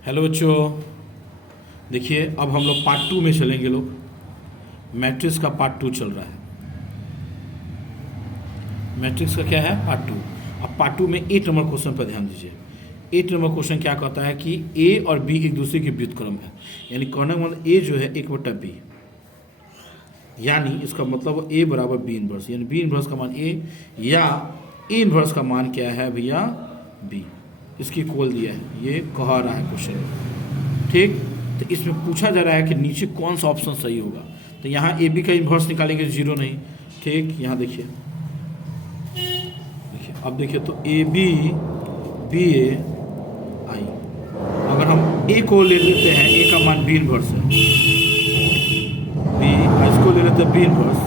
Hello बच्चों, देखिए अब हम लोग पार्ट टू में चलेंगे। लोग मैट्रिक्स का पार्ट टू चल रहा है। मैट्रिक्स का क्या है? Part two. अब पार्ट टू में 8 नंबर क्वेश्चन पर ध्यान दीजिए। 8 नंबर क्वेश्चन क्या कहता है कि ए और बी एक दूसरे के व्युत्क्रम है। यानी कहने का मतलब ए जो है 1/b, यानी इसका मतलब ए बराबर बी इनवर्स, यानी बी इनवर्स का मान ए या ए इनवर्स का मान क्या है भैया? बी। इसकी इक्वल दिया है, ये कह रहा है क्वेश्चन। ठीक, तो इसमें पूछा जा रहा है कि नीचे कौन सा ऑप्शन सही होगा। तो यहाँ ए बी का इन्वर्स निकालेंगे, जीरो नहीं। ठीक, यहाँ देखिए, अब देखिए तो ए बी बी ए आई। अगर हम ए को ले लेते हैं, ए का मान बी इन्वर्स है, बी इसको ले लेते हैं बी इन्वर्स,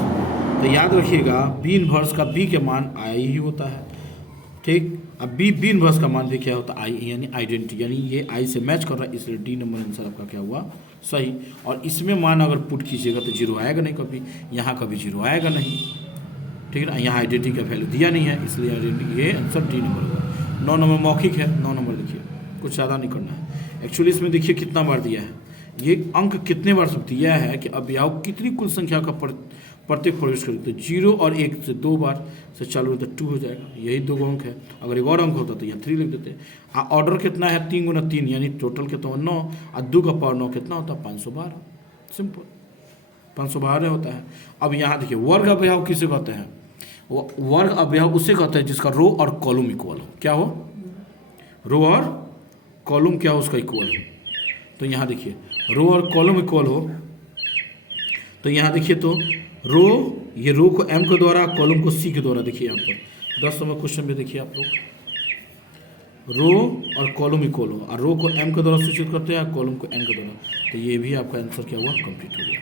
तो याद रखिएगा बी इन्वर्स का बी के मान आई ही होता है। ठीक, अब बी इनवर्स का मान भी क्या होता है? आई, यानी आइडेंटिटी, यानी ये आई से मैच कर रहा है, इसलिए डी नंबर आंसर आपका क्या हुआ? सही। और इसमें मान अगर पुट कीजिएगा तो जीरो आएगा नहीं कभी, यहाँ कभी जीरो आएगा नहीं। ठीक है ना, यहाँ आइडेंटिटी का वैल्यू दिया नहीं है, इसलिए आइडेंटिटी ये आंसर डी नंबर होगा। 9 नंबर मौखिक है, 9 नंबर लिखिए, कुछ ज़्यादा नहीं करना है। एक्चुअली इसमें देखिए कितना बार दिया है, ये अंक कितने बार सब दिया है कि अवयव कितनी कुल संख्या का प्रत्येक प्रवेश करते, 0 और 1 से 2 बार से चालू होता है, 2 हो जाएगा। यही 2 अंक है। अगर एक और अंक होता तो यहाँ 3 लिख देते। ऑर्डर कितना है? 3 गुना 3, यानी टोटल कितना हुआ? 9, और 2 का पावर 9 कितना होता है? 512। सिंपल, 512 होता है। अब यहाँ देखिए वर्ग अवयव किसे कहते हैं? वर्ग अवयव उसे कहते हैं जिसका रो और कॉलम इक्वल हो। क्या हो? रो और कॉलम क्या हो? उसका इक्वल हो। तो यहाँ देखिए रो और कॉलम इक्वल हो, तो यहाँ देखिए तो रो, ये रो को m के द्वारा, कॉलम को c के द्वारा। देखिए यहाँ पर 10 नंबर क्वेश्चन में देखिए आप लोग, रो और कॉलम इक्वल हो, और रो को m के द्वारा सूचित करते हैं, कॉलम को n के द्वारा। तो ये भी आपका आंसर क्या हुआ? कंप्लीट हो गया।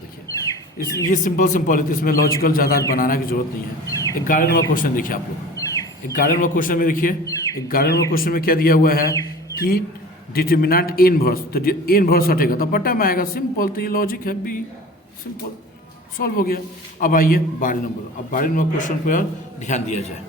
देखिए ये सिंपल है, तो इसमें लॉजिकल ज़्यादा बनाने की जरूरत नहीं है। 11 नंबर क्वेश्चन देखिए आप लोग। 11 नंबर क्वेश्चन में देखिए, 11 नंबर क्वेश्चन में क्या दिया हुआ है कि डिटर्मिनेंट ए इनवर्स, तो ए इनवर्स हटेगा तो बटा में आएगा। सिंपल, तो ये लॉजिक है, बी सिंपल, सॉल्व हो गया। अब आइए 12 नंबर। अब 12 नंबर क्वेश्चन पर ध्यान दिया जाए।